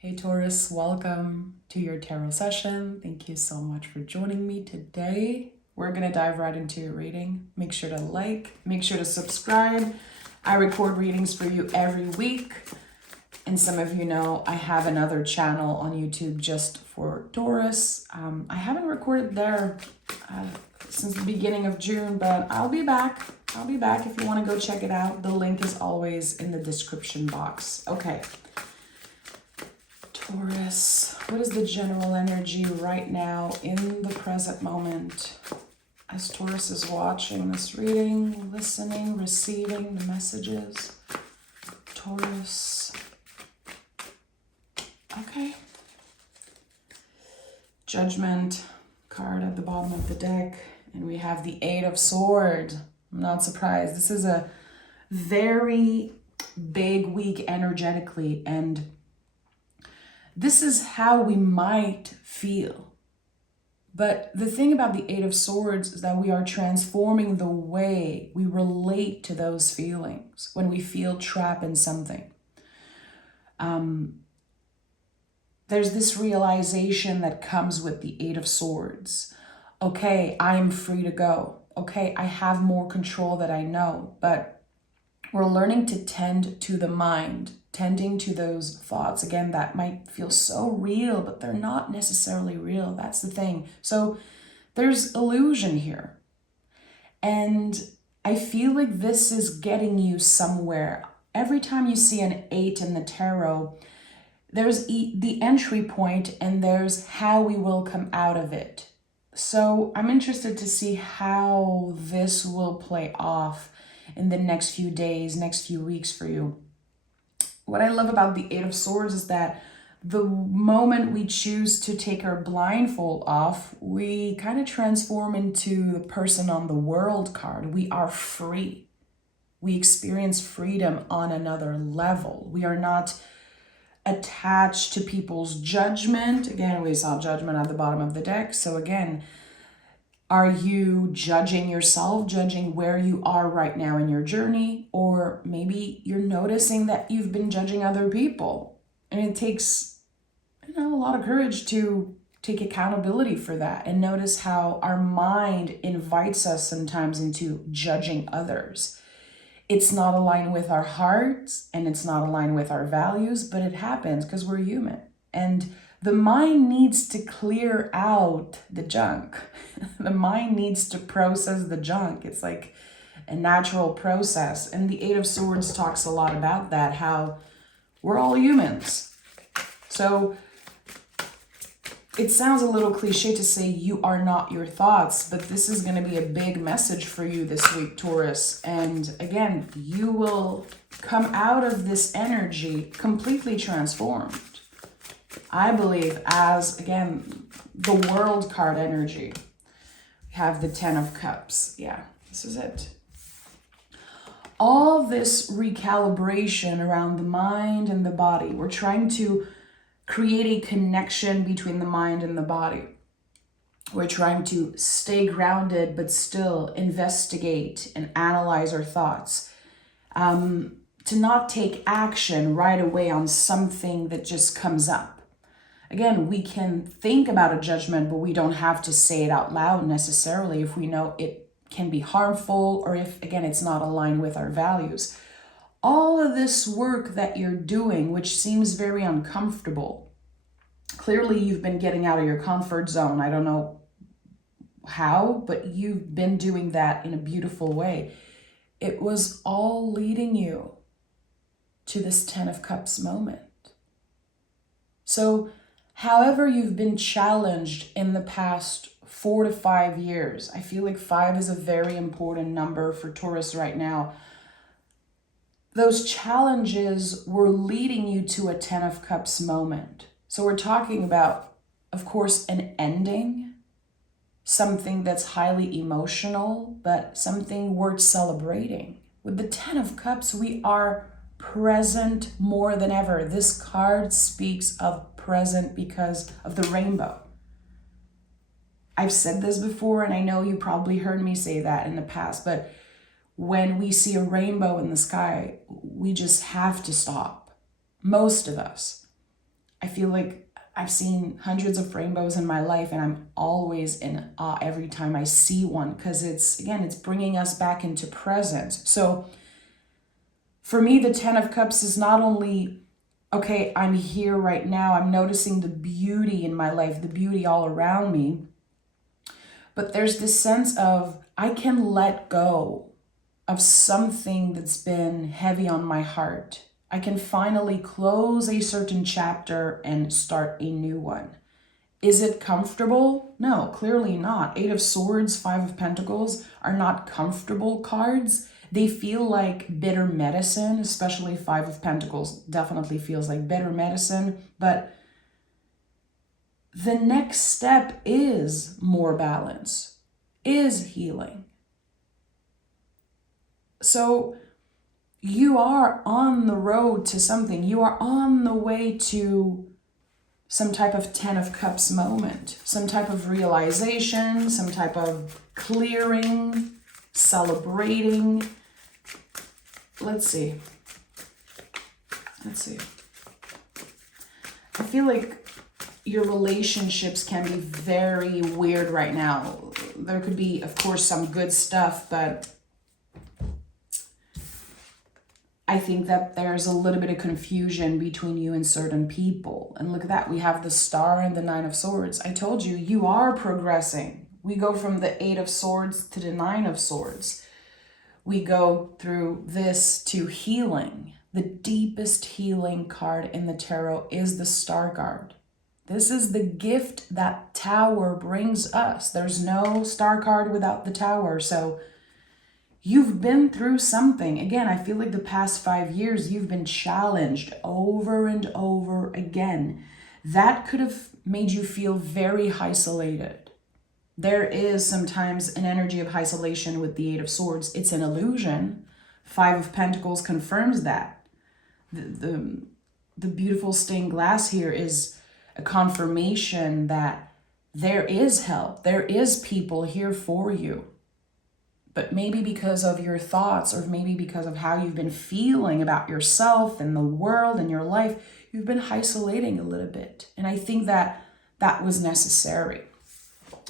Hey Taurus, welcome to your tarot session. Thank you so much for joining me today. We're going to dive right into your reading. Make sure to make sure to subscribe. I record readings for you every week. And some of you know I have another channel on YouTube just for Taurus. I haven't recorded there since the beginning of June, but I'll be back. I'll be back if you want to go check it out. The link is always in the description box. Okay. Taurus, what is the general energy right now in the present moment as Taurus is watching this reading, listening, receiving the messages? Taurus. Okay. Judgment card at the bottom of the deck, and we have the Eight of Swords. I'm not surprised. This is a very big week energetically, and this is how we might feel. But the thing about the Eight of Swords is that we are transforming the way we relate to those feelings when we feel trapped in something. There's this realization that comes with the Eight of Swords. Okay, I'm free to go. Okay, I have more control that I know, but we're learning to tend to the mind, tending to those thoughts, again, that might feel so real, but they're not necessarily real. That's the thing. So there's illusion here. And I feel like this is getting you somewhere. Every time you see an 8 in the tarot, there's the entry point and there's how we will come out of it. So I'm interested to see how this will play off in the next few days, next few weeks for you. What I love about the Eight of Swords is that the moment we choose to take our blindfold off, we kind of transform into the person on the World card. We are free. We experience freedom on another level. We are not attached to people's judgment. Again, we saw judgment at the bottom of the deck. So again, are you judging yourself, judging where you are right now in your journey? Or maybe you're noticing that you've been judging other people. And it takes, a lot of courage to take accountability for that and notice how our mind invites us sometimes into judging others. It's not aligned with our hearts and it's not aligned with our values, but it happens because we're human. And the mind needs to clear out the junk. The mind needs to process the junk. It's like a natural process. And the Eight of Swords talks a lot about that, how we're all humans. So it sounds a little cliche to say you are not your thoughts, but this is going to be a big message for you this week, Taurus. And again, you will come out of this energy completely transformed. I believe as, again, the World card energy. We have the Ten of Cups. Yeah, this is it. All this recalibration around the mind and the body. We're trying to create a connection between the mind and the body. We're trying to stay grounded, but still investigate and analyze our thoughts. To not take action right away on something that just comes up. Again, we can think about a judgment, but we don't have to say it out loud necessarily if we know it can be harmful or if, again, it's not aligned with our values. All of this work that you're doing, which seems very uncomfortable, clearly you've been getting out of your comfort zone. I don't know how, but you've been doing that in a beautiful way. It was all leading you to this Ten of Cups moment. So however you've been challenged in the past 4 to 5 years, I feel like 5 is a very important number for Taurus right now. Those challenges were leading you to a Ten of Cups moment. So we're talking about, of course, an ending, something that's highly emotional, but something worth celebrating. With the Ten of Cups, we are present more than ever. This card speaks of present because of the rainbow. I've said this before, and I know you probably heard me say that in the past, but when we see a rainbow in the sky, we just have to stop. Most of us. I feel feel like I've seen hundreds of rainbows in my life, and I'm always in awe every time I see one, because it's bringing us back into presence. So for me, the 10 of Cups is not only, okay, I'm here right now, I'm noticing the beauty in my life, the beauty all around me, but there's this sense of I can let go of something that's been heavy on my heart. I can finally close a certain chapter and start a new one. Is it comfortable? No, clearly not. 8 of Swords, 5 of Pentacles are not comfortable cards. They feel like bitter medicine, especially 5 of Pentacles definitely feels like bitter medicine. But the next step is more balance, is healing. So you are on the road to something. You are on the way to some type of 10 of Cups moment, some type of realization, some type of clearing, celebrating. Let's see. I feel like your relationships can be very weird right now. There could be, of course, some good stuff, but I think that there's a little bit of confusion between you and certain people. And look at that. We have the Star and the 9 of Swords. I told you, you are progressing. We go from the 8 of Swords to the 9 of Swords. We go through this to healing. The deepest healing card in the tarot is the Star card. This is the gift that Tower brings us. There's no Star card without the Tower. So you've been through something. Again, I feel like the past 5 years, you've been challenged over and over again. That could have made you feel very isolated. There is sometimes an energy of isolation with the 8 of Swords. It's an illusion. 5 of Pentacles confirms that. The beautiful stained glass here is a confirmation that there is help. There is people here for you. But maybe because of your thoughts, or maybe because of how you've been feeling about yourself and the world and your life, you've been isolating a little bit. And I think that that was necessary,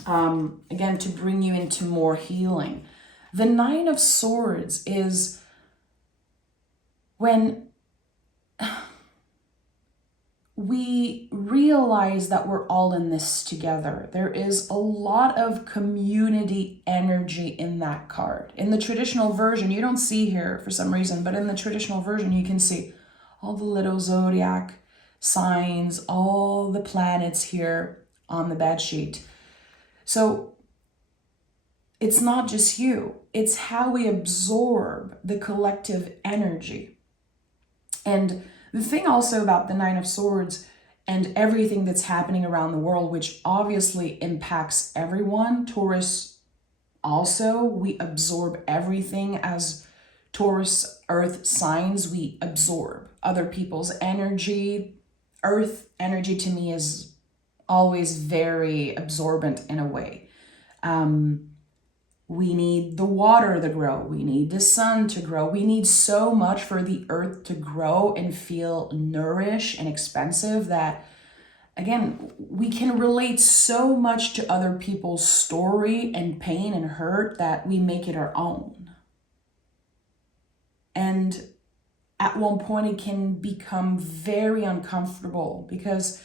again, to bring you into more healing. The 9 of Swords is when we realize that we're all in this together. There is a lot of community energy in that card. In the traditional version, you don't see here for some reason, but in the traditional version, you can see all the little zodiac signs, all the planets here on the bed sheet. So it's not just you. It's how we absorb the collective energy. And the thing also about the 9 of Swords and everything that's happening around the world, which obviously impacts everyone, Taurus also, we absorb everything as Taurus earth signs. We absorb other people's energy. Earth energy to me is always very absorbent in a way. We need the water to grow. We need the sun to grow. We need so much for the earth to grow and feel nourished and expansive that, again, we can relate so much to other people's story and pain and hurt that we make it our own. And at one point, it can become very uncomfortable because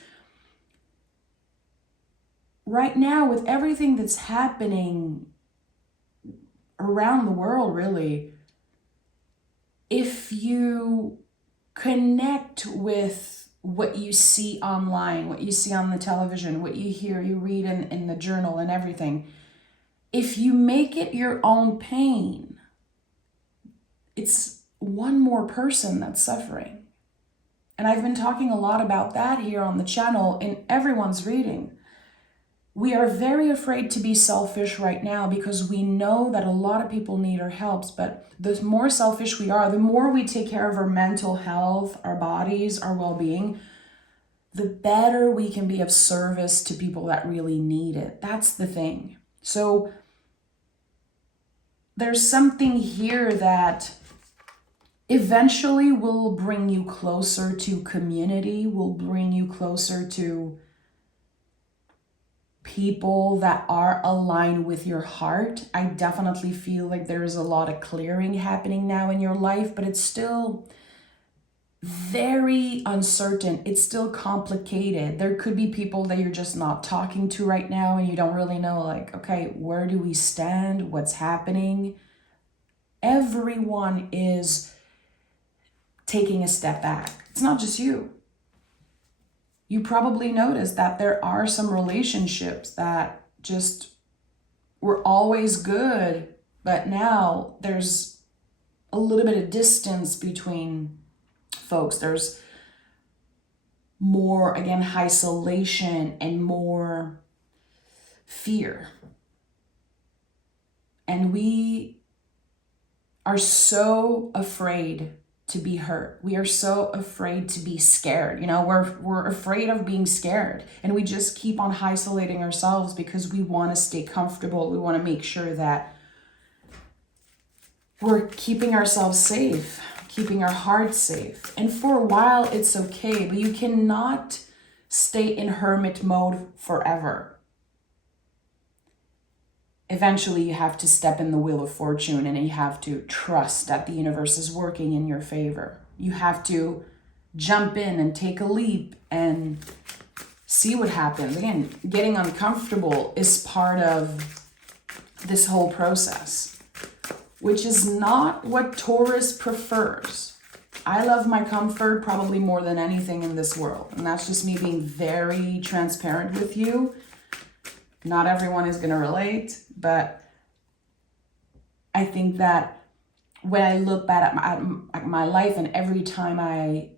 right now, with everything that's happening around the world, really, if you connect with what you see online, what you see on the television, what you hear, you read in the journal and everything, if you make it your own pain, it's one more person that's suffering. And I've been talking a lot about that here on the channel in everyone's reading. We are very afraid to be selfish right now because we know that a lot of people need our help. But the more selfish we are, the more we take care of our mental health, our bodies, our well-being, the better we can be of service to people that really need it. That's the thing. So there's something here that eventually will bring you closer to community, will bring you closer to people that are aligned with your heart. I definitely feel like there's a lot of clearing happening now in your life, but it's still very uncertain. It's still complicated. There could be people that you're just not talking to right now and you don't really know, like, okay, where do we stand? What's happening? Everyone is taking a step back. It's not just you. You probably noticed that there are some relationships that just were always good, but now there's a little bit of distance between folks. There's more, again, isolation and more fear. And we are so afraid to be hurt. We are so afraid to be scared. You know, we're afraid of being scared, and we just keep on isolating ourselves because we want to stay comfortable. We want to make sure that we're keeping ourselves safe, keeping our hearts safe. And for a while, it's okay, but you cannot stay in hermit mode forever. Eventually, you have to step in the wheel of fortune and you have to trust that the universe is working in your favor. You have to jump in and take a leap and see what happens. Again, getting uncomfortable is part of this whole process, which is not what Taurus prefers. I love my comfort probably more than anything in this world. And that's just me being very transparent with you. Not everyone is going to relate, but I think that when I look back at my life, and every time I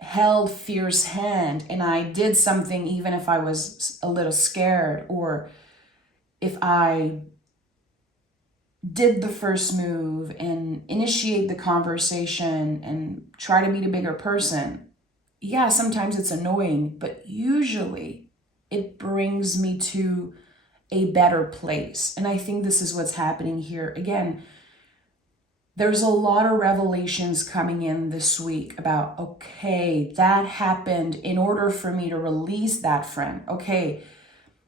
held fear's hand and I did something, even if I was a little scared, or if I did the first move and initiate the conversation and try to be the bigger person, yeah, sometimes it's annoying, but usually it brings me to a better place. And I think this is what's happening here. Again, there's a lot of revelations coming in this week about, okay, that happened in order for me to release that friend. Okay,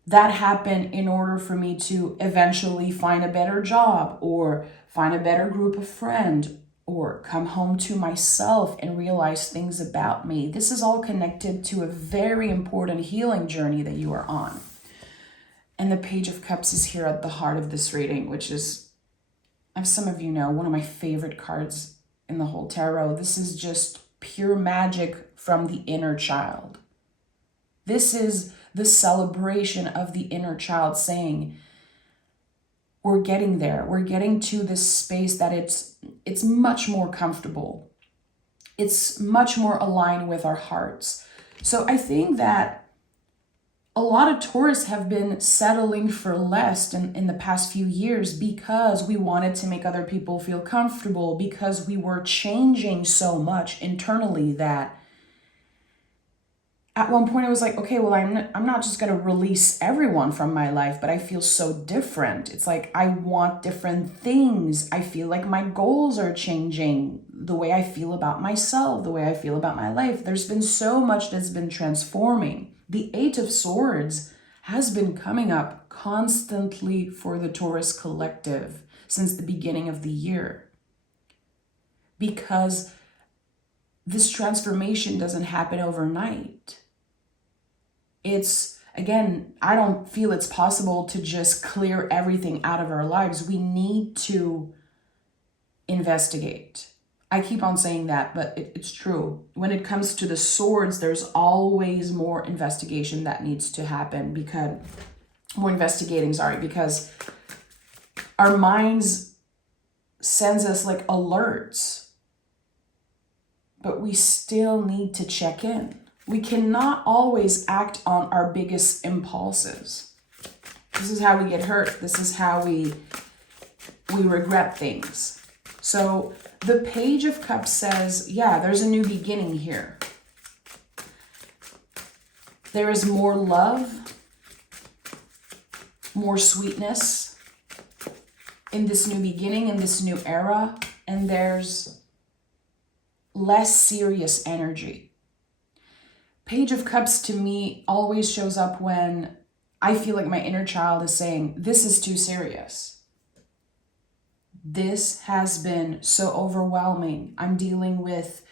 that happened in order for me to eventually find a better job or find a better group of friends or come home to myself and realize things about me. This is all connected to a very important healing journey that you are on. And the Page of Cups is here at the heart of this reading, which is, as some of you know, one of my favorite cards in the whole tarot. This is just pure magic from the inner child. This is the celebration of the inner child saying, we're getting there. We're getting to this space that it's much more comfortable. It's much more aligned with our hearts. So I think that a lot of Taurus have been settling for less in the past few years because we wanted to make other people feel comfortable, because we were changing so much internally that at one point I was like, okay, well, I'm not just going to release everyone from my life, but I feel so different. It's like I want different things. I feel like my goals are changing, the way I feel about myself, the way I feel about my life. There's been so much that's been transforming. The Eight of Swords has been coming up constantly for the Taurus collective since the beginning of the year, because this transformation doesn't happen overnight. It's, again, I don't feel it's possible to just clear everything out of our lives. We need to investigate. I keep on saying that, but it's true. When it comes to the swords, there's always more investigation that needs to happen, because because our minds sends us like alerts, but we still need to check in. We cannot always act on our biggest impulses. This is how we get hurt. This is how we regret things. So the Page of Cups says, yeah, there's a new beginning here. There is more love, more sweetness in this new beginning, in this new era. And there's less serious energy. Page of Cups to me always shows up when I feel like my inner child is saying, this is too serious. This has been so overwhelming. I'm dealing with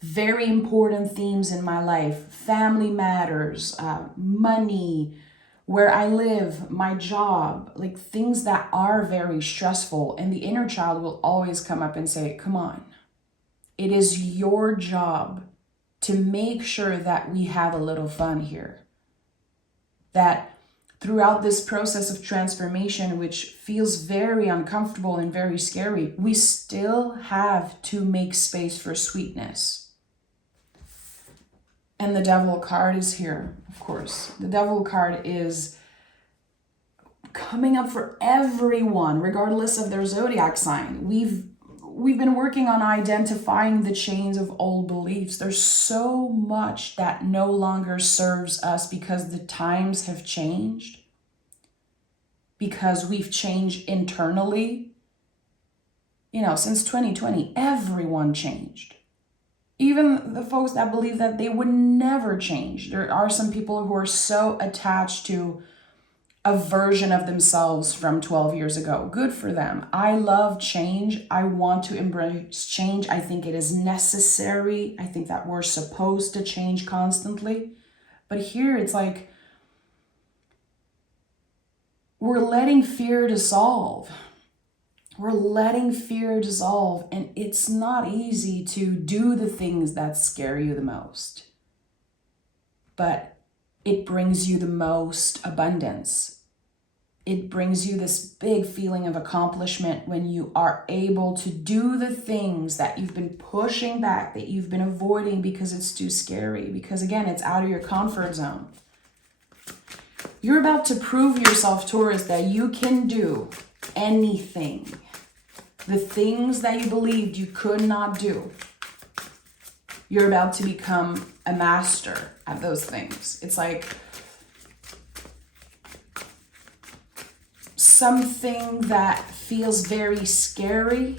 very important themes in my life, family matters, money, where I live, my job, like things that are very stressful. And the inner child will always come up and say, come on, it is your job to make sure that we have a little fun here. That throughout this process of transformation, which feels very uncomfortable and very scary, we still have to make space for sweetness. And the Devil card is here, of course. The Devil card is coming up for everyone, regardless of their zodiac sign. We've been working on identifying the chains of old beliefs. There's so much that no longer serves us because the times have changed, because we've changed internally. You know, since 2020, everyone changed. Even the folks that believe that they would never change. There are some people who are so attached to a version of themselves from 12 years ago. Good for them. I love change. I want to embrace change. I think it is necessary. I think that we're supposed to change constantly. But here it's like we're letting fear dissolve. We're letting fear dissolve, and it's not easy to do the things that scare you the most. But it brings you the most abundance. It brings you this big feeling of accomplishment when you are able to do the things that you've been pushing back, that you've been avoiding because it's too scary, because again, it's out of your comfort zone. You're about to prove yourself, Taurus, that you can do anything. The things that you believed you could not do, you're about to become a master at those things. It's like something that feels very scary.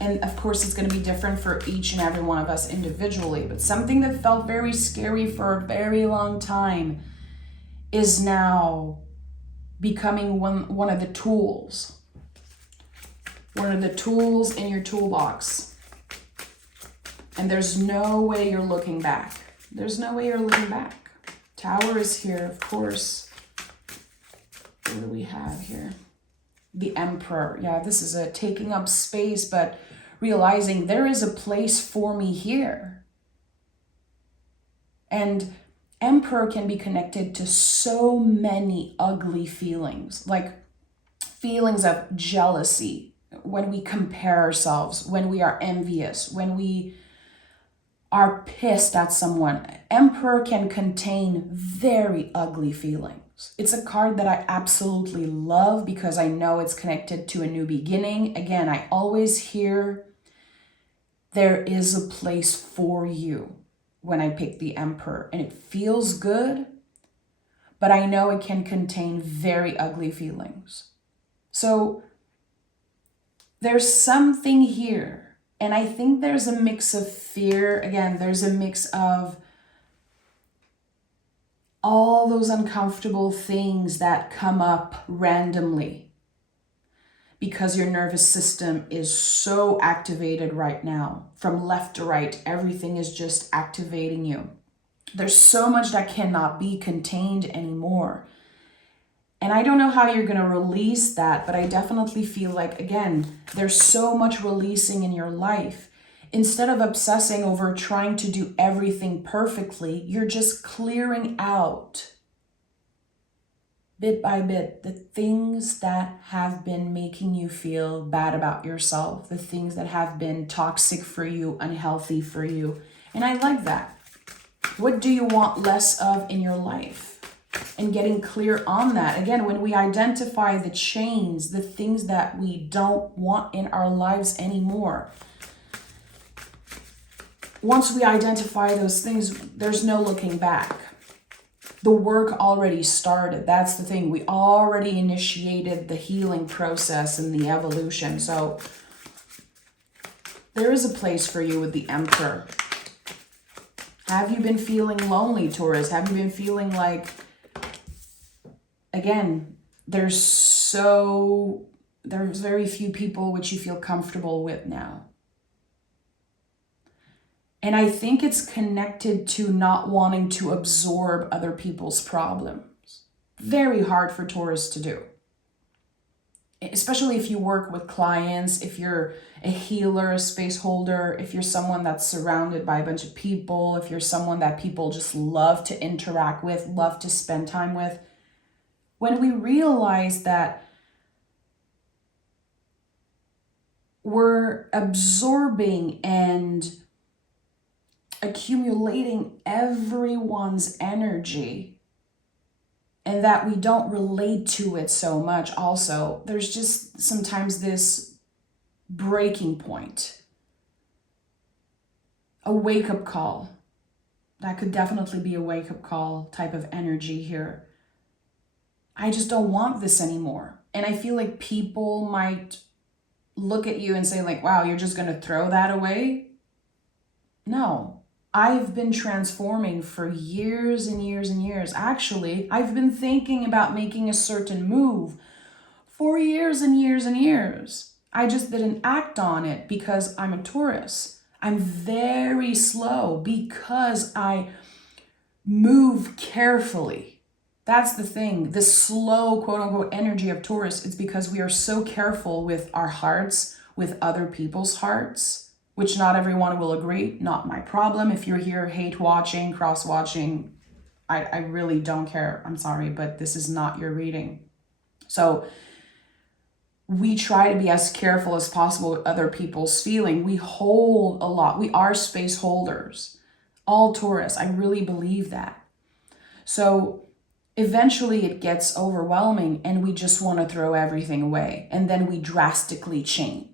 And of course, it's going to be different for each and every one of us individually. But something that felt very scary for a very long time is now becoming one of the tools. One of the tools in your toolbox. And there's no way you're looking back. There's no way you're looking back. Tower is here, of course. What do we have here? The Emperor. Yeah, this is a taking up space, but realizing there is a place for me here. And Emperor can be connected to so many ugly feelings, like feelings of jealousy, when we compare ourselves, when we are envious, when we are pissed at someone. Emperor can contain very ugly feelings. It's a card that I absolutely love because I know it's connected to a new beginning. Again, I always hear there is a place for you when I pick the Emperor, and it feels good, but I know it can contain very ugly feelings. So there's something here, and I think there's a mix of fear. Again, there's a mix of all those uncomfortable things that come up randomly because your nervous system is so activated right now. From left to right, everything is just activating you. There's so much that cannot be contained anymore. And I don't know how you're going to release that, but I definitely feel like, again, there's so much releasing in your life. Instead of obsessing over trying to do everything perfectly, you're just clearing out, bit by bit, the things that have been making you feel bad about yourself, the things that have been toxic for you, unhealthy for you. And I like that. What do you want less of in your life? And getting clear on that. Again, when we identify the chains, the things that we don't want in our lives anymore. Once we identify those things, there's no looking back. The work already started. That's the thing. We already initiated the healing process and the evolution. So There is a place for you with the Emperor. Have you been feeling lonely, Taurus? Have you been feeling like, again, there's very few people which you feel comfortable with now. And I think it's connected to not wanting to absorb other people's problems. Very hard for Taurus to do. Especially if you work with clients, if you're a healer, a space holder, if you're someone that's surrounded by a bunch of people, if you're someone that people just love to interact with, love to spend time with. When we realize that we're absorbing and accumulating everyone's energy, and that we don't relate to it so much also, there's just sometimes this breaking point. A wake-up call. That could definitely be a wake-up call type of energy here. I just don't want this anymore. And I feel like people might look at you and say like, wow, you're just going to throw that away? No. I've been transforming for years and years and years. Actually, I've been thinking about making a certain move for years and years and years. I just didn't act on it because I'm a Taurus. I'm very slow because I move carefully. That's the thing. The slow, quote unquote, energy of Taurus, it's because we are so careful with our hearts, with other people's hearts, which not everyone will agree. Not my problem. If you're here hate watching, cross watching, I really don't care. I'm sorry, but this is not your reading. So we try to be as careful as possible with other people's feeling. We hold a lot. We are space holders. All Taurus. I really believe that. So eventually it gets overwhelming and we just want to throw everything away. And then we drastically change.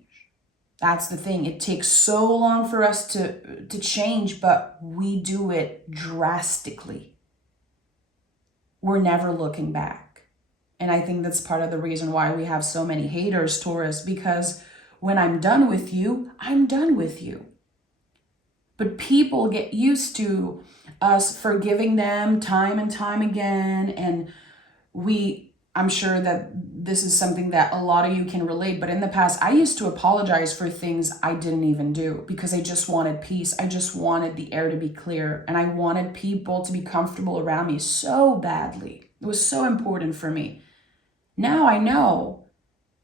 That's the thing. It takes so long for us to change, but we do it drastically. We're never looking back. And I think that's part of the reason why we have so many haters, Taurus, because when I'm done with you, I'm done with you. But people get used to us forgiving them time and time again. And I'm sure that this is something that a lot of you can relate, but in the past, I used to apologize for things I didn't even do because I just wanted peace. I just wanted the air to be clear, and I wanted people to be comfortable around me so badly. It was so important for me. Now I know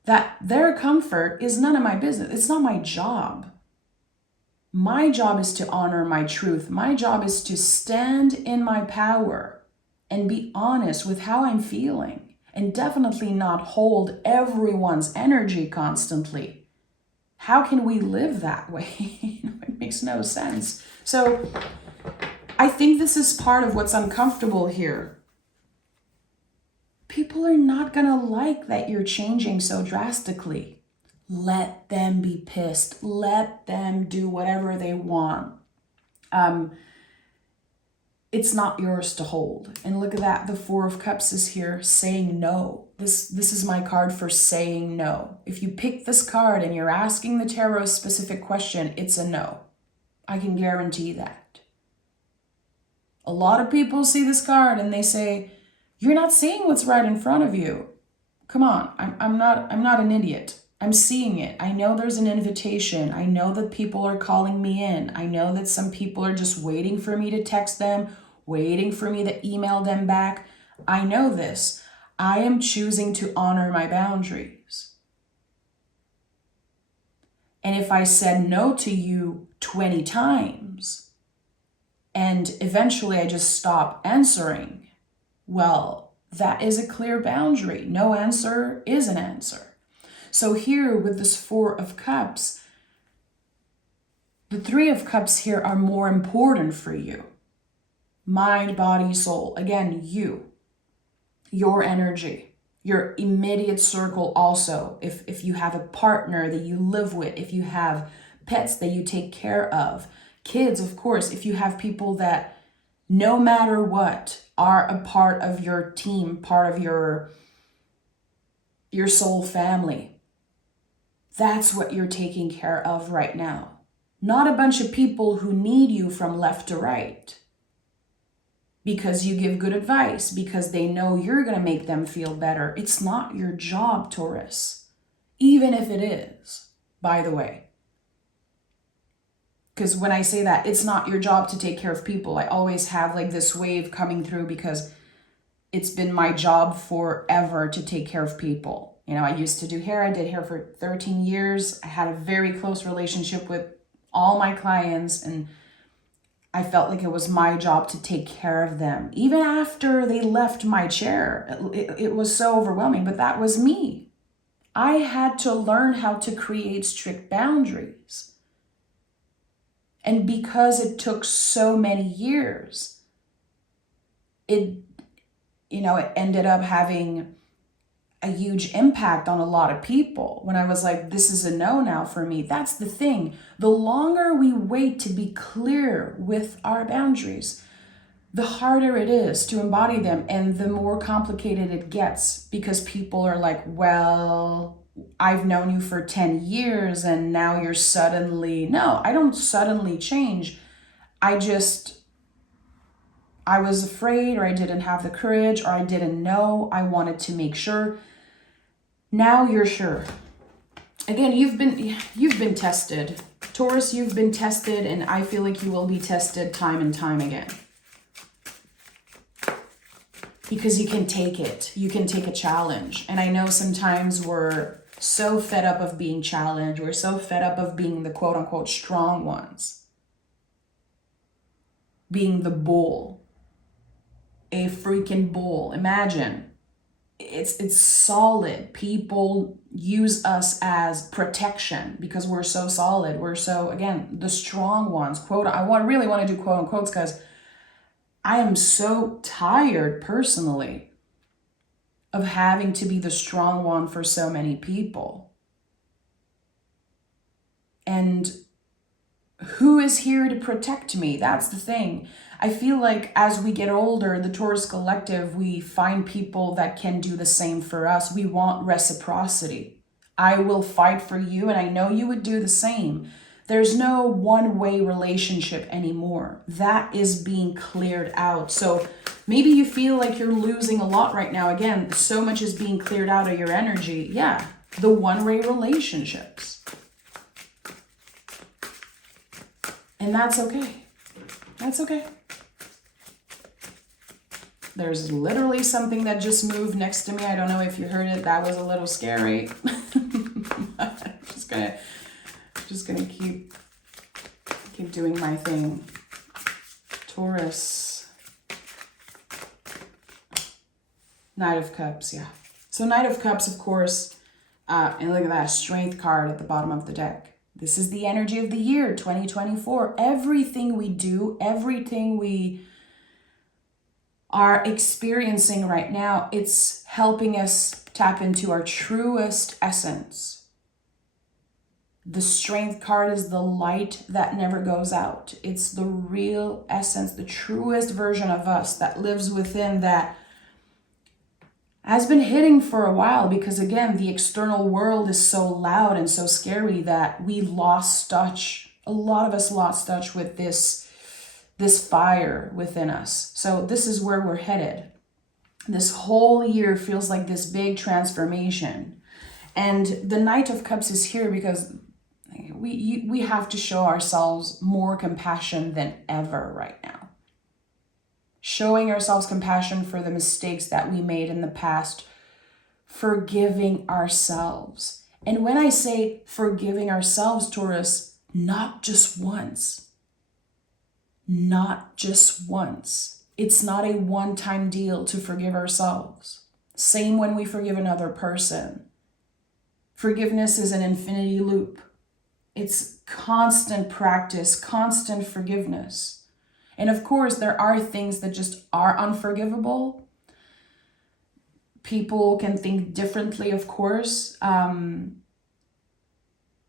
that their comfort is none of my business. It's not my job. My job is to honor my truth. My job is to stand in my power and be honest with how I'm feeling. And definitely not hold everyone's energy constantly. How can we live that way? It makes no sense. So I think this is part of what's uncomfortable here. People are not going to like that you're changing so drastically. Let them be pissed. Let them do whatever they want. It's not yours to hold. And look at that. The Four of Cups is here saying no. This is my card for saying no. If you pick this card and you're asking the tarot a specific question, it's a no. I can guarantee that. A lot of people see this card and they say, you're not seeing what's right in front of you. Come on, I'm not an idiot. I'm seeing it. I know there's an invitation. I know that people are calling me in. I know that some people are just waiting for me to text them, waiting for me to email them back. I know this. I am choosing to honor my boundaries. And if I said no to you 20 times and eventually I just stop answering, well, that is a clear boundary. No answer is an answer. So here with this Four of Cups, the Three of Cups here are more important for you. Mind, body, soul. Again, you, your energy, your immediate circle also. If you have a partner that you live with, if you have pets that you take care of, kids, of course, if you have people that no matter what are a part of your team, part of your soul family. That's what you're taking care of right now. Not a bunch of people who need you from left to right because you give good advice, because they know you're going to make them feel better. It's not your job, Taurus, even if it is, by the way. Because when I say that, it's not your job to take care of people. I always have like this wave coming through because it's been my job forever to take care of people. You know, I used to do hair. I did hair for 13 years. I had a very close relationship with all my clients, and I felt like it was my job to take care of them. Even after they left my chair, it was so overwhelming, but that was me. I had to learn how to create strict boundaries. And because it took so many years, it ended up having a huge impact on a lot of people. When I was like, this is a no now for me. That's the thing. The longer we wait to be clear with our boundaries, the harder it is to embody them, and the more complicated it gets, because people are like, well, I've known you for 10 years and now you're suddenly... No, I don't suddenly change. I was afraid, or I didn't have the courage, or I didn't know. I wanted to make sure. Now you're sure. Again, you've been tested. Taurus, you've been tested, and I feel like you will be tested time and time again. Because you can take it. You can take a challenge. And I know sometimes we're so fed up of being challenged. We're so fed up of being the quote unquote strong ones. Being the bull. A freaking bull. Imagine. It's solid. People use us as protection because we're so solid. We're so, again, the strong ones. Really want to do quote unquotes because I am so tired personally of having to be the strong one for so many people. And who is here to protect me? That's the thing. I feel like as we get older, the Taurus collective, we find people that can do the same for us. We want reciprocity. I will fight for you, and I know you would do the same. There's no one-way relationship anymore. That is being cleared out. So maybe you feel like you're losing a lot right now. Again, so much is being cleared out of your energy. Yeah, the one-way relationships. And that's okay. That's okay. There's literally something that just moved next to me. I don't know if you heard it. That was a little scary. just gonna keep doing my thing. Taurus. Knight of Cups, yeah. So Knight of Cups, of course, and look at that Strength card at the bottom of the deck. This is the energy of the year, 2024. Everything we do, everything we are experiencing right now, it's helping us tap into our truest essence. The Strength card is the light that never goes out. It's the real essence, the truest version of us that lives within, that has been hitting for a while, because again, the external world is so loud and so scary that we lost touch. A lot of us lost touch with this fire within us. So this is where we're headed. This whole year feels like this big transformation. And the Knight of Cups is here because we have to show ourselves more compassion than ever right now. Showing ourselves compassion for the mistakes that we made in the past. Forgiving ourselves. And when I say forgiving ourselves, Taurus, not just once. Not just once. It's not a one-time deal to forgive ourselves. Same when we forgive another person. Forgiveness is an infinity loop. It's constant practice, constant forgiveness. And of course, there are things that just are unforgivable. People can think differently, of course. But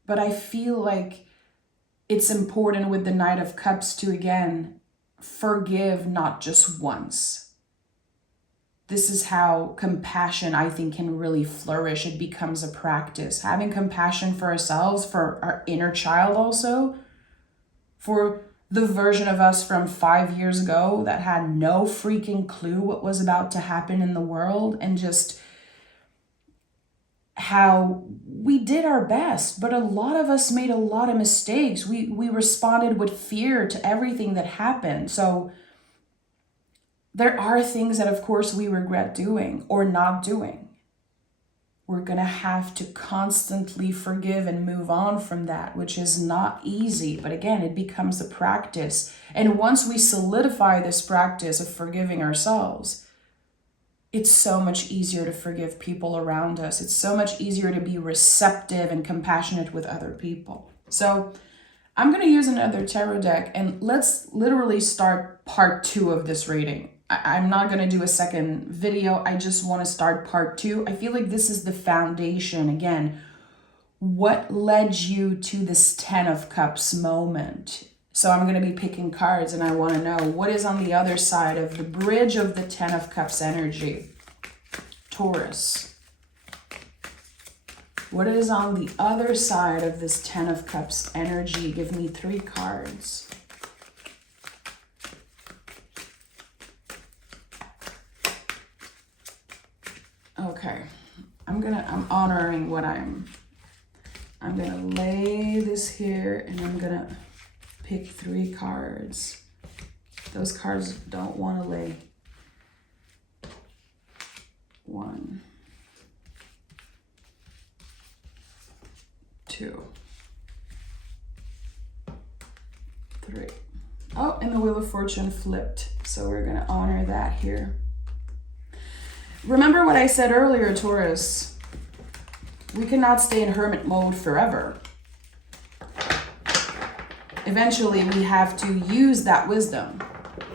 I feel like it's important with the Knight of Cups to, again, forgive not just once. This is how compassion, I think, can really flourish. It becomes a practice. Having compassion for ourselves, for our inner child also, For the version of us from 5 years ago that had no freaking clue what was about to happen in the world, and just how we did our best, but a lot of us made a lot of mistakes. We responded with fear to everything that happened. So there are things that, of course, we regret doing or not doing. We're going to have to constantly forgive and move on from that, which is not easy. But again, it becomes a practice. And once we solidify this practice of forgiving ourselves, it's so much easier to forgive people around us. It's so much easier to be receptive and compassionate with other people. So I'm going to use another tarot deck, and let's literally start part 2 of this reading. I'm not going to do a second video. I just want to start part 2. I feel like this is the foundation. Again, what led you to this 10 of Cups moment? So I'm going to be picking cards, and I want to know what is on the other side of the bridge of the 10 of Cups energy. Taurus. What is on the other side of this 10 of Cups energy? Give me 3 cards. Okay, I'm honoring what I'm gonna lay this here, and I'm gonna pick 3 cards. Those cards don't want to lay. 1, 2, 3. Oh, and the Wheel of Fortune flipped, so we're gonna honor that here. Remember what I said earlier, Taurus. We cannot stay in hermit mode forever. Eventually, we have to use that wisdom.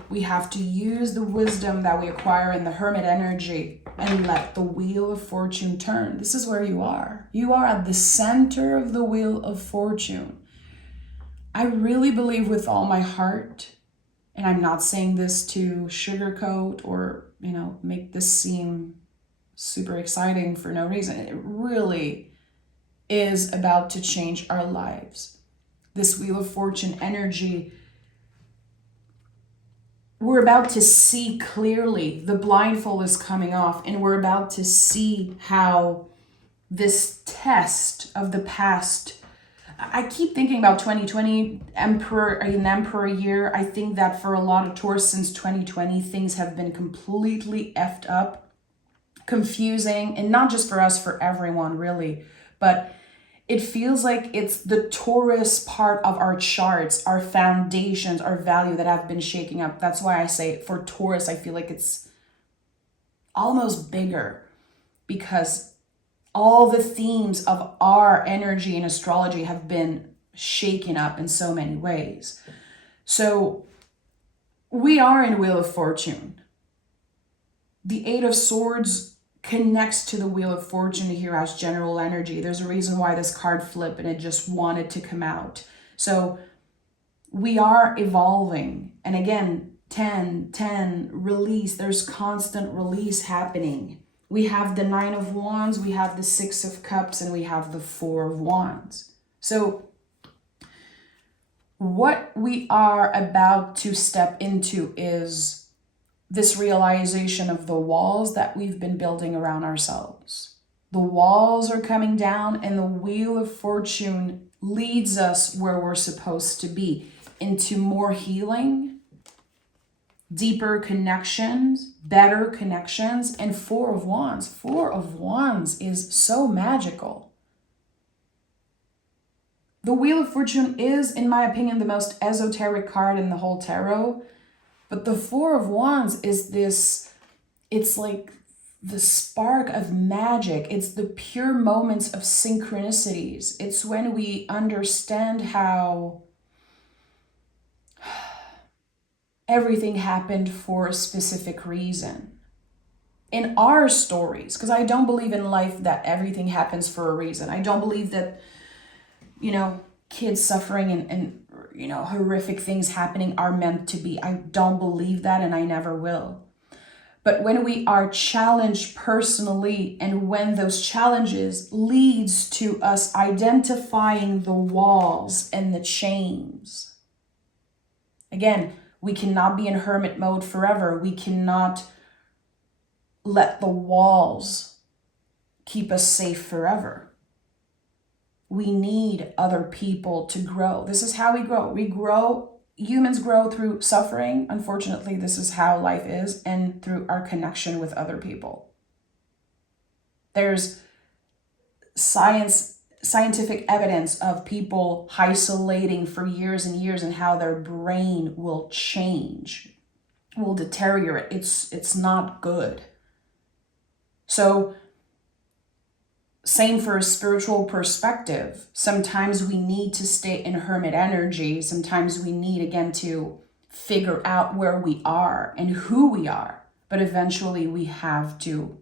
We have to use the wisdom that we acquire in the hermit energy and let the Wheel of Fortune turn. This is where you are. You are at the center of the Wheel of Fortune. I really believe with all my heart, and I'm not saying this to sugarcoat or, make this seem super exciting for no reason. It really is about to change our lives. This Wheel of Fortune energy, we're about to see clearly. The blindfold is coming off, and we're about to see how this test of the past. I keep thinking about 2020, an emperor year. I think that for a lot of Taurus since 2020, things have been completely effed up, confusing, and not just for us, for everyone really. But it feels like it's the Taurus part of our charts, our foundations, our value that have been shaking up. That's why I say for Taurus, I feel like it's almost bigger, because all the themes of our energy and astrology have been shaken up in so many ways. So we are in Wheel of Fortune. The 8 of Swords connects to the Wheel of Fortune here as general energy. There's a reason why this card flipped, and it just wanted to come out. So we are evolving. And again, 10, release. There's constant release happening. We have the 9 of Wands, we have the 6 of Cups, and we have the 4 of Wands. So what we are about to step into is this realization of the walls that we've been building around ourselves. The walls are coming down, and the Wheel of Fortune leads us where we're supposed to be, into more healing, deeper connections, better connections, and 4 of Wands. 4 of Wands is so magical. The Wheel of Fortune is, in my opinion, the most esoteric card in the whole tarot. But the 4 of Wands is this, it's like the spark of magic. It's the pure moments of synchronicities. It's when we understand how everything happened for a specific reason. In our stories, because I don't believe in life that everything happens for a reason. I don't believe that, kids suffering and horrific things happening are meant to be. I don't believe that, and I never will. But when we are challenged personally, and when those challenges leads to us identifying the walls and the chains, Again, we cannot be in hermit mode forever. We cannot let the walls keep us safe forever. We need other people to grow. This is how we grow. Humans grow through suffering. Unfortunately, this is how life is, and through our connection with other people. There's scientific evidence of people isolating for years and years and how their brain will change, will deteriorate. It's not good. So same for a spiritual perspective. Sometimes we need to stay in hermit energy. Sometimes we need, again, to figure out where we are and who we are. But eventually we have to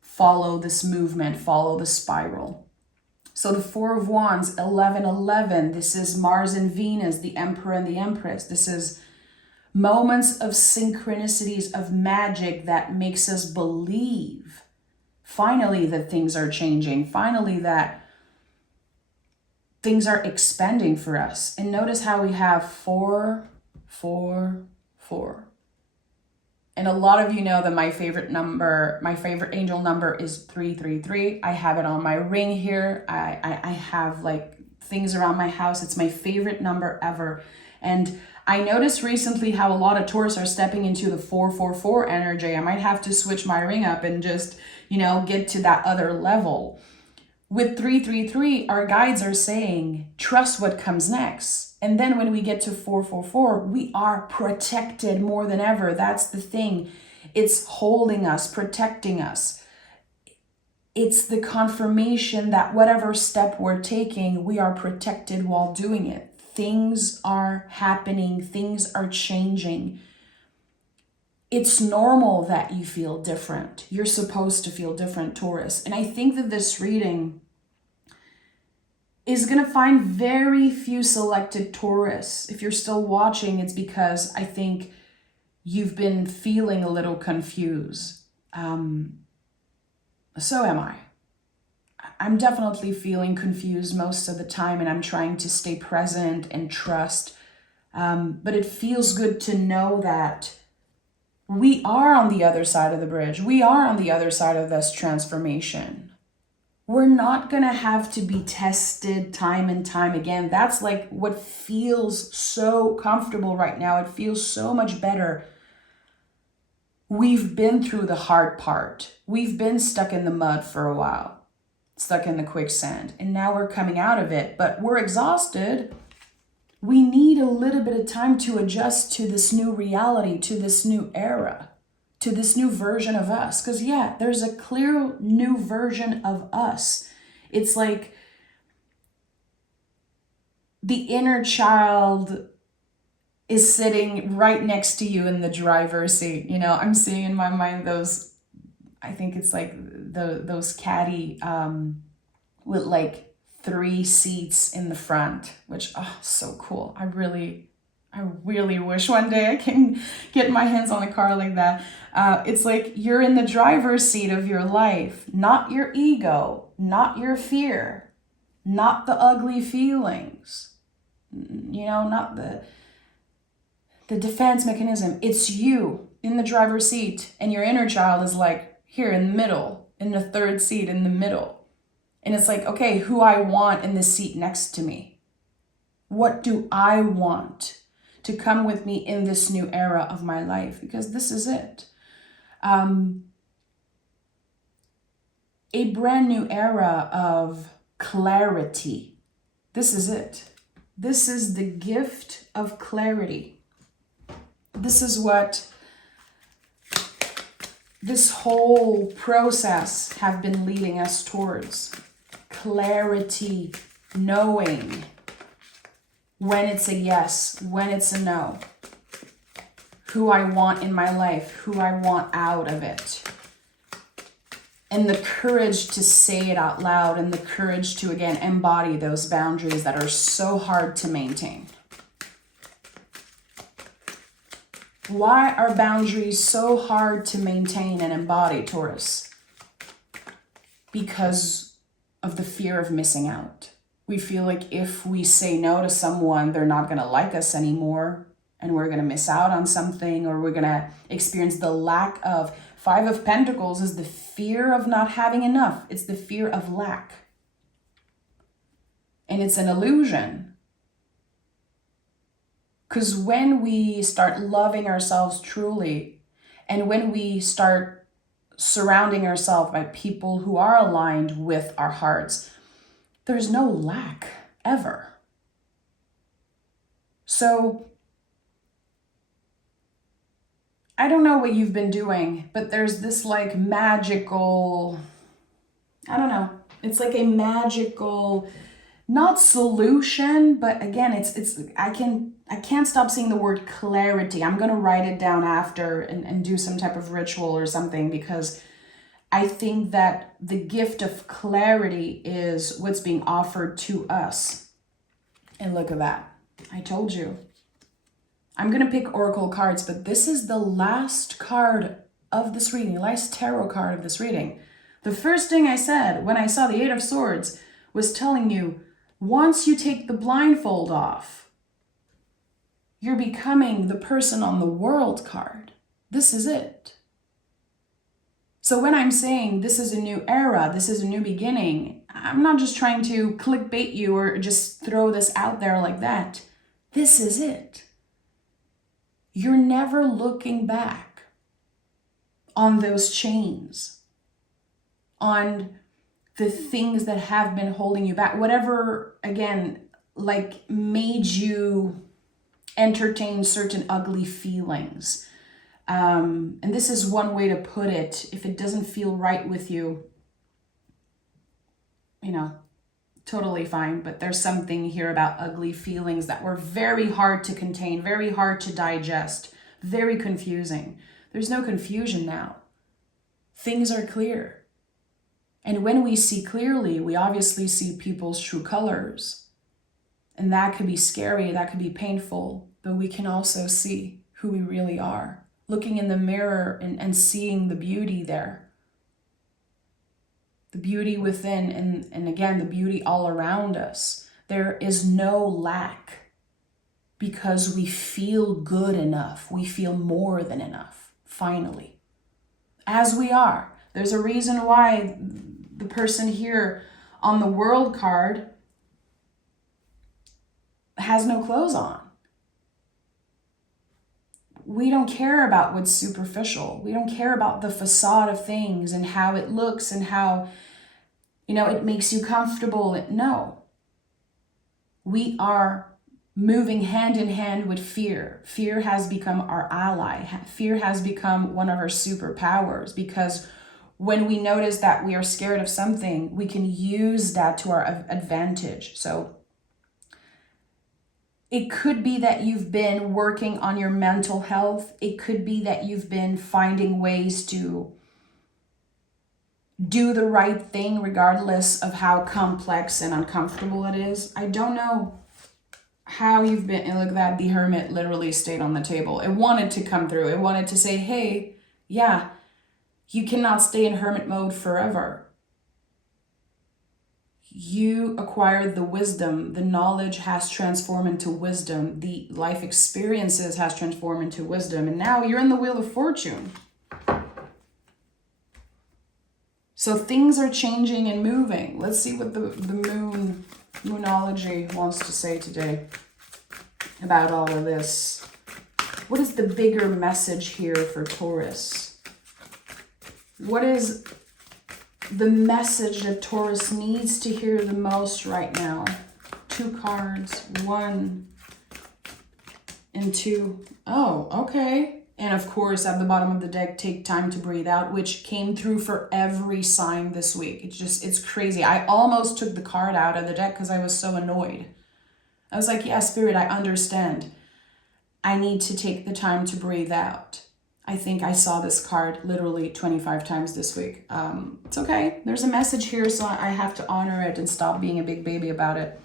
follow this movement, follow the spiral. So the Four of Wands, 1111, this is Mars and Venus, the Emperor and the Empress. This is moments of synchronicities, of magic that makes us believe finally that things are changing, finally that things are expanding for us. And notice how we have 4, 4, 4. And a lot of you know that my favorite angel number is 333. I have it on my ring here. I have like things around my house. It's my favorite number ever. And I noticed recently how a lot of Taurus are stepping into the 444 energy. I might have to switch my ring up and just, get to that other level. With 333, our guides are saying, trust what comes next. And then when we get to 444, we are protected more than ever. That's the thing. It's holding us, protecting us. It's the confirmation that whatever step we're taking, we are protected while doing it. Things are happening. Things are changing. It's normal that you feel different. You're supposed to feel different, Taurus. And I think that this reading is going to find very few selected Taurus. If you're still watching, it's because I think you've been feeling a little confused. So am I. I'm definitely feeling confused most of the time, and I'm trying to stay present and trust. But it feels good to know that we are on the other side of the bridge. We are on the other side of this transformation. We're not going to have to be tested time and time again. That's like what feels so comfortable right now. It feels so much better. We've been through the hard part. We've been stuck in the mud for a while, stuck in the quicksand, and now we're coming out of it, but we're exhausted. We need a little bit of time to adjust to this new reality, to this new era, to this new version of us. Because yeah, there's a clear new version of us. It's like the inner child is sitting right next to you in the driver's seat. I'm seeing in my mind those, I think it's like those caddy with like 3 seats in the front, which, so cool. I really wish one day I can get my hands on a car like that. It's like you're in the driver's seat of your life, not your ego, not your fear, not the ugly feelings, not the defense mechanism. It's you in the driver's seat, and your inner child is like here in the middle, in the 3rd seat in the middle. And it's like, okay, who I want in the seat next to me. What do I want to come with me in this new era of my life? Because this is it. A brand new era of clarity. This is it. This is the gift of clarity. This is what this whole process have been leading us towards. Clarity, knowing when it's a yes, when it's a no, who I want in my life, who I want out of it, and the courage to say it out loud, and the courage to, again, embody those boundaries that are so hard to maintain. Why are boundaries so hard to maintain and embody, Taurus? Because of the fear of missing out. We feel like if we say no to someone, they're not going to like us anymore, and we're going to miss out on something, or we're going to experience the lack of. Five of Pentacles is the fear of not having enough. It's the fear of lack. And it's an illusion. Because when we start loving ourselves truly, and when we start surrounding ourselves by people who are aligned with our hearts, there's no lack ever. So I don't know what you've been doing, but there's this like magical, I don't know, it's like a magical, not solution, but again, I can't stop seeing the word clarity. I'm going to write it down after and do some type of ritual or something, because I think that the gift of clarity is what's being offered to us. And look at that. I told you. I'm going to pick oracle cards, but this is the last card of this reading, the last tarot card of this reading. The first thing I said when I saw the Eight of Swords was telling you, once you take the blindfold off, you're becoming the person on the World card. This is it. So when I'm saying this is a new era, this is a new beginning, I'm not just trying to clickbait you or just throw this out there like that. This is it. You're never looking back on those chains, on the things that have been holding you back, whatever, again, like made you entertain certain ugly feelings. And this is one way to put it. If it doesn't feel right with you, totally fine. But there's something here about ugly feelings that were very hard to contain, very hard to digest, very confusing. There's no confusion now. Things are clear. And when we see clearly, we obviously see people's true colors. And that could be scary, that could be painful, but we can also see who we really are. Looking in the mirror and seeing the beauty there. The beauty within, and again, the beauty all around us. There is no lack because we feel good enough. We feel more than enough, finally. As we are. There's a reason why the person here on the World card has no clothes on. We don't care about what's superficial. We don't care about the facade of things and how it looks and how, it makes you comfortable. No. We are moving hand in hand with fear. Fear has become our ally. Fear has become one of our superpowers, because when we notice that we are scared of something, we can use that to our advantage. So it could be that you've been working on your mental health. It could be that you've been finding ways to do the right thing regardless of how complex and uncomfortable it is. I don't know how you've been. And look at that, the Hermit literally stayed on the table. It wanted to come through. It wanted to say, hey, yeah, you cannot stay in hermit mode forever. You acquired the wisdom, the knowledge has transformed into wisdom, the life experiences has transformed into wisdom, and now you're in the Wheel of Fortune. So things are changing and moving. Let's see what the Moonology wants to say today about all of this. What is the bigger message here for Taurus? What is the message that Taurus needs to hear the most right now? 2 cards, 1 and 2. Oh, okay. And of course, at the bottom of the deck, take time to breathe out, which came through for every sign this week. It's crazy. I almost took the card out of the deck because I was so annoyed. I was like, yeah, Spirit, I understand. I need to take the time to breathe out. I think I saw this card literally 25 times this week. It's okay. There's a message here, so I have to honor it and stop being a big baby about it.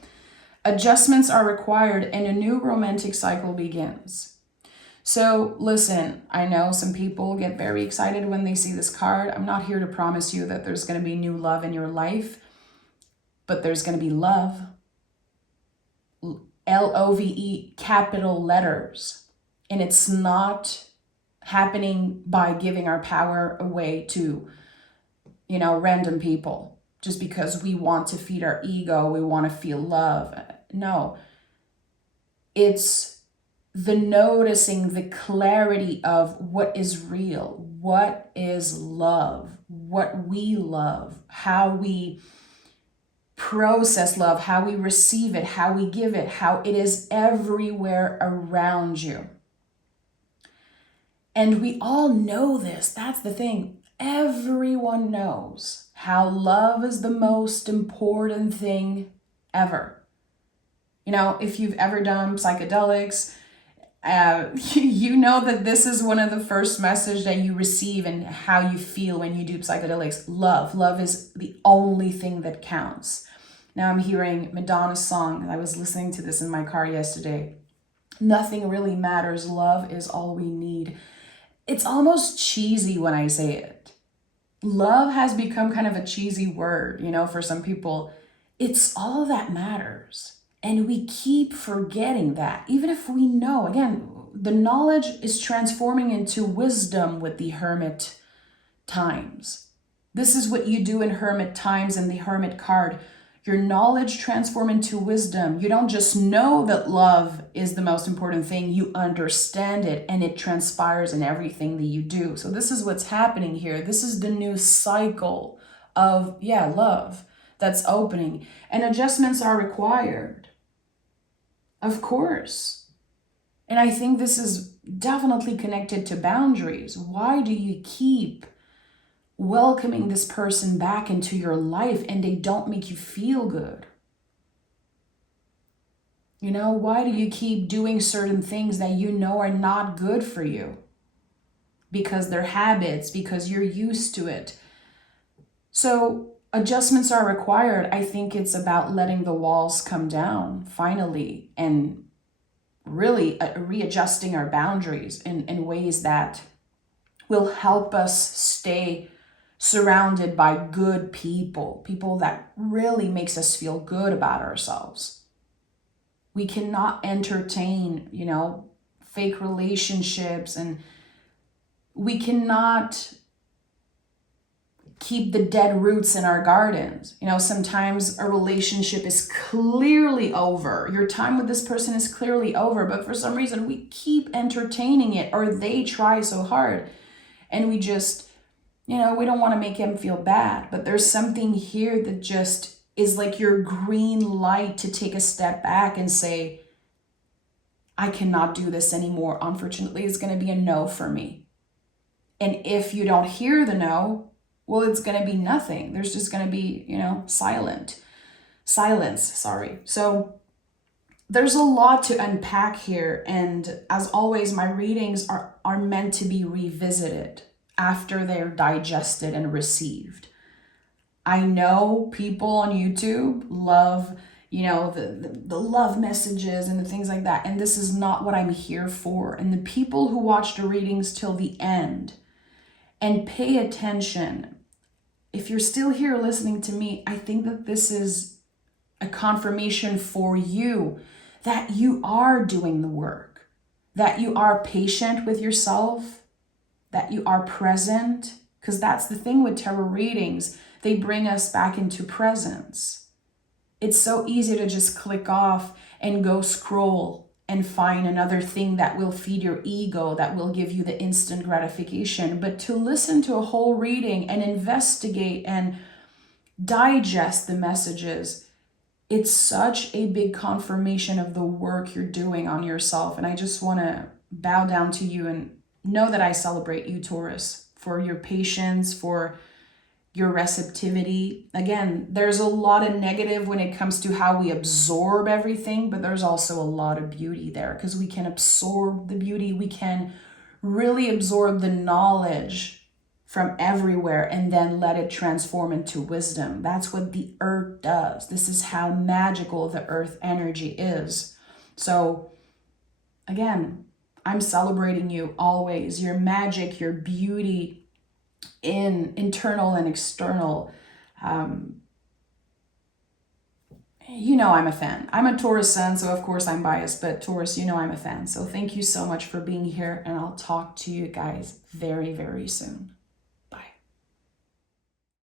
Adjustments are required and a new romantic cycle begins. So listen, I know some people get very excited when they see this card. I'm not here to promise you that there's going to be new love in your life, but there's going to be love. LOVE, capital letters. And it's not happening by giving our power away to, random people just because we want to feed our ego, we want to feel love. No, it's the noticing, the clarity of what is real, what is love, what we love, how we process love, how we receive it, how we give it, how it is everywhere around you. And we all know this. That's the thing. Everyone knows how love is the most important thing ever. If you've ever done psychedelics, you know that this is one of the first messages that you receive and how you feel when you do psychedelics. Love is the only thing that counts. Now I'm hearing Madonna's song. I was listening to this in my car yesterday. Nothing really matters. Love is all we need. It's almost cheesy when I say it. Love has become kind of a cheesy word, for some people. It's all that matters. And we keep forgetting that, even if we know. Again, the knowledge is transforming into wisdom with the hermit times. This is what you do in hermit times and the hermit card. Your knowledge transforms into wisdom. You don't just know that love is the most important thing, you understand it, and it transpires in everything that you do. So this is what's happening here. This is the new cycle of, love that's opening. And adjustments are required. Of course. And I think this is definitely connected to boundaries. Why do you keep welcoming this person back into your life and they don't make you feel good? Why do you keep doing certain things that are not good for you? Because they're habits, because you're used to it. So adjustments are required. I think it's about letting the walls come down finally and really readjusting our boundaries in ways that will help us stay surrounded by good people that really makes us feel good about ourselves. We cannot entertain, fake relationships, and we cannot keep the dead roots in our gardens. Sometimes a relationship is clearly over. Your time with this person is clearly over, but for some reason we keep entertaining it, or they try so hard, and we just, we don't want to make him feel bad. But there's something here that just is like your green light to take a step back and say, I cannot do this anymore. Unfortunately, it's going to be a no for me. And if you don't hear the no, well, it's going to be nothing. There's just going to be, silence. So there's a lot to unpack here. And as always, my readings are meant to be revisited after they're digested and received. I know people on YouTube love, the love messages and the things like that. And this is not what I'm here for. And the people who watch the readings till the end and pay attention, if you're still here listening to me, I think that this is a confirmation for you that you are doing the work, that you are patient with yourself, that you are present. Because that's the thing with tarot readings. They bring us back into presence. It's so easy to just click off and go scroll and find another thing that will feed your ego, that will give you the instant gratification. But to listen to a whole reading and investigate and digest the messages, it's such a big confirmation of the work you're doing on yourself. And I just want to bow down to you and know that I celebrate you, Taurus, for your patience, for your receptivity. Again, there's a lot of negative when it comes to how we absorb everything, but there's also a lot of beauty there because we can absorb the beauty. We can really absorb the knowledge from everywhere and then let it transform into wisdom. That's what the earth does. This is how magical the earth energy is. So again, I'm celebrating you always, your magic, your beauty, in internal and external. you know I'm a fan. I'm a Taurus sun, so of course I'm biased, but Taurus, you know I'm a fan. So thank you so much for being here, and I'll talk to you guys very, very soon.